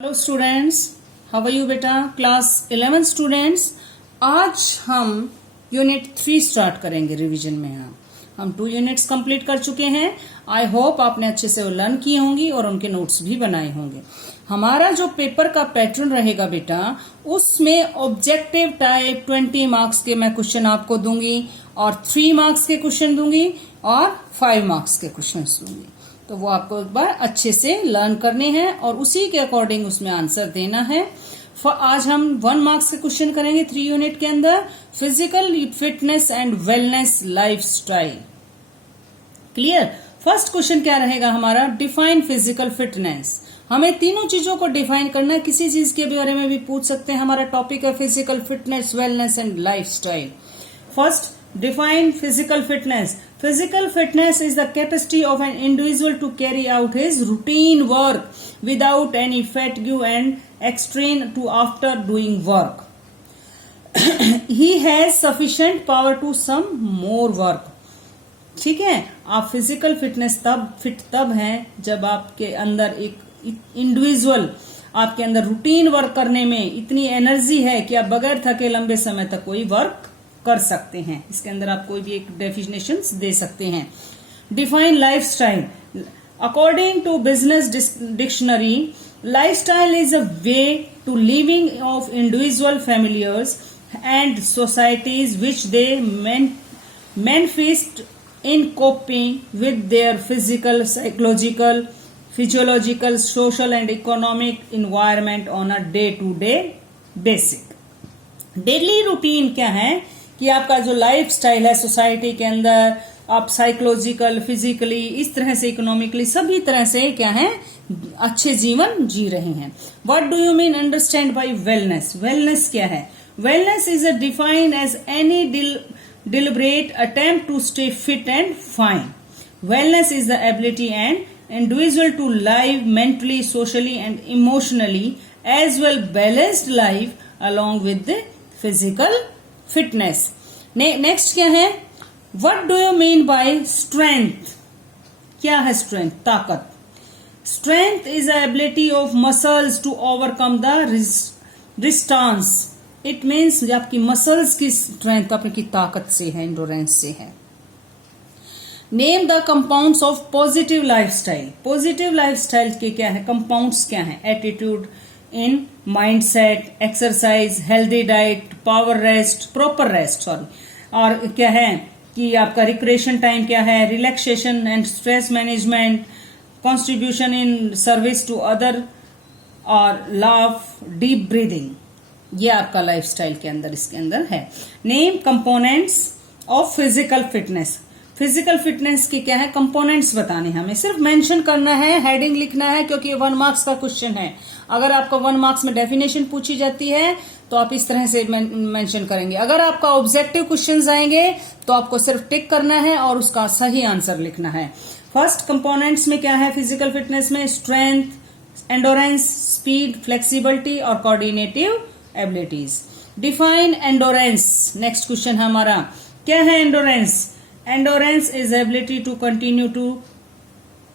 Hello students, how are you बेटा? Class 11 students, आज हम यूनिट 3 स्टार्ट करेंगे रिवीजन में। हम 2 यूनिट्स कंप्लीट कर चुके हैं। आई होप आपने अच्छे से लर्न किए होंगी और उनके नोट्स भी बनाए होंगे। हमारा जो पेपर का पैटर्न रहेगा बेटा, उसमें ऑब्जेक्टिव टाइप 20 मार्क्स के मैं क्वेश्चन आपको दूंगी और 3 मार्क्स के क्वेश्चन दूंगी और 5 मार्क्स के क्वेश्चन दूंगी। तो वो आपको एक बार अच्छे से लर्न करने हैं और उसी के अकॉर्डिंग उसमें आंसर देना है। आज हम 1 मार्क्स के क्वेश्चन करेंगे 3 यूनिट के अंदर। Physical fitness and wellness lifestyle. Clear? First question क्या रहेगा हमारा? Define physical fitness. हमें तीनों चीजों को डिफाइन करना है। किसी चीज के बारे में भी पूछ सकते हैं। हमारा टॉपिक है physical fitness, wellness and lifestyle. First, define physical fitness. Physical fitness is the capacity of an individual to carry out his routine work without any fatigue and extrain to after doing work. He has sufficient power to some more work. ठीक है, आप physical fitness तब हैं जब आपके अंदर एक individual, आपके अंदर रूटीन वर्क करने में इतनी एनर्जी है कि आप बगैर थके लंबे समय तक कोई वर्क कर सकते हैं। इसके अंदर आप कोई भी एक डेफिनेशन दे सकते हैं। Define lifestyle. According to business dictionary, lifestyle is a way to living of individual families and societies which they manifest in coping with their physical, psychological, physiological, social and economic environment on a day to day basic. Daily routine क्या है कि आपका जो life style है society के अंदर, आप psychological, physically, इस तरह से इकोनॉमिकली, सभी तरह से क्या है, अच्छे जीवन जी रहे हैं। What do you mean understand by wellness? Wellness क्या है? Wellness is defined as any deliberate attempt to stay fit and fine. Wellness is the ability and individual to live mentally, socially and emotionally as well balanced life along with the physical fitness. Next क्या है? What do you mean by strength? क्या है strength? ताकत। Strength is a ability of muscles to overcome the रिस्टांस। It means आपकी muscles की strength आपकी ताकत से है, एंडोरेंस से है। Name the compounds of positive lifestyle. Positive lifestyle के क्या है कंपाउंड्स? क्या है? Attitude in mindset, exercise, healthy diet, power rest, proper rest, sorry, और क्या है कि आपका रिक्रिएशन टाइम क्या है, relaxation and stress management, contribution in service to other और लाफ, डीप ब्रीदिंग। ये आपका लाइफस्टाइल के अंदर, इसके अंदर है। Name components of physical fitness. Physical fitness के क्या है कंपोनेंट्स बताने, हमें सिर्फ मेंशन करना है, हेडिंग लिखना है, क्योंकि 1 मार्क्स का क्वेश्चन है। अगर आपका 1 मार्क्स में डेफिनेशन पूछी जाती है तो आप इस तरह से मेंशन करेंगे। अगर आपका ऑब्जेक्टिव क्वेश्चंस आएंगे तो आपको सिर्फ टिक करना है और उसका सही आंसर लिखना है। फर्स्ट कंपोनेंट्स में क्या है फिजिकल फिटनेस में? स्ट्रेंथ, एंडोरेंस, स्पीड, फ्लेक्सिबिलिटी और coordinative abilities. Define endurance. Next question है हमारा, क्या है endurance? Endurance is ability to continue to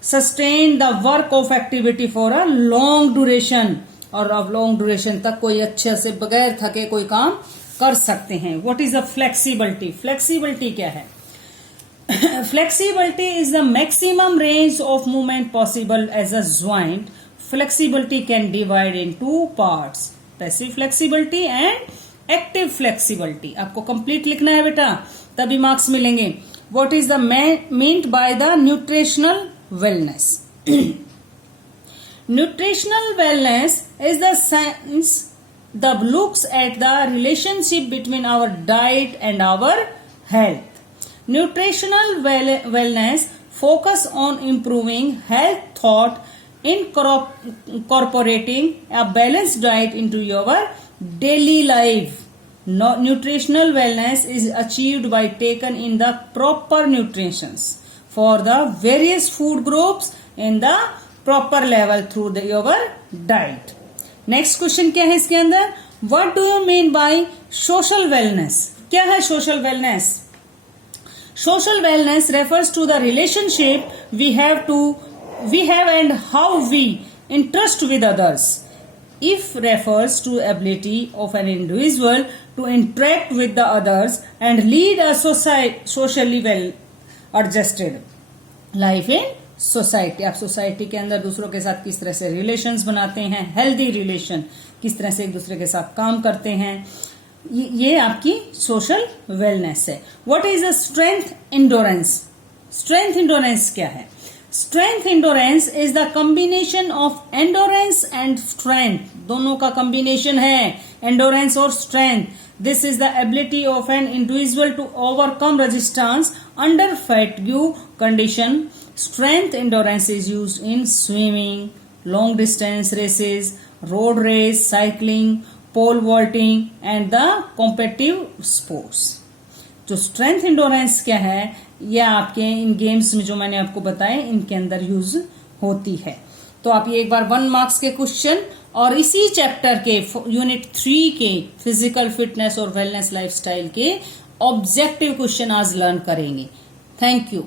sustain the work of activity for a long duration, और अब लॉन्ग ड्यूरेशन तक कोई अच्छे से बगैर थके कोई काम कर सकते हैं। What is the flexibility? Flexibility क्या है? Flexibility is the maximum range of movement possible as a joint. Flexibility can divide in 2 parts, passive flexibility and active flexibility. आपको कंप्लीट लिखना है बेटा, तभी मार्क्स मिलेंगे। What is the meant by the nutritional wellness? Nutritional wellness is the science that looks at the relationship between our diet and our health. Nutritional wellness focus on improving health thought incorporating a balanced diet into your daily life. Nutritional wellness is achieved by taking in the proper nutrients for the various food groups in the proper level through your diet. Next question क्या है इसके अंदर? What do you mean by social wellness? क्या है social wellness? Social wellness refers to the relationship we have and how we interact with others. if refers to ability of an individual to interact with the others and lead a socially well adjusted life in society. आप society के अंदर दूसरों के साथ किस तरह से relations बनाते हैं, हेल्दी रिलेशन, किस तरह से एक दूसरे के साथ काम करते हैं, ये आपकी सोशल वेलनेस है। What is a strength endurance? Strength endurance क्या है? Strength endurance is the combination of endurance and strength. दोनों का कॉम्बिनेशन है, एंडोरेंस और strength. This is the ability of an individual to overcome resistance under fatigue condition. Strength endurance is used in swimming, long distance races, road race, cycling, pole vaulting and the competitive sports. जो strength endurance क्या है, यह आपके इन games में जो मैंने आपको बताए इनके अंदर यूज होती है। तो आप ये एक बार 1 मार्क्स के क्वेश्चन और इसी चैप्टर के यूनिट 3 के फिजिकल फिटनेस और वेलनेस लाइफस्टाइल के ऑब्जेक्टिव क्वेश्चन आज लर्न करेंगे। Thank you.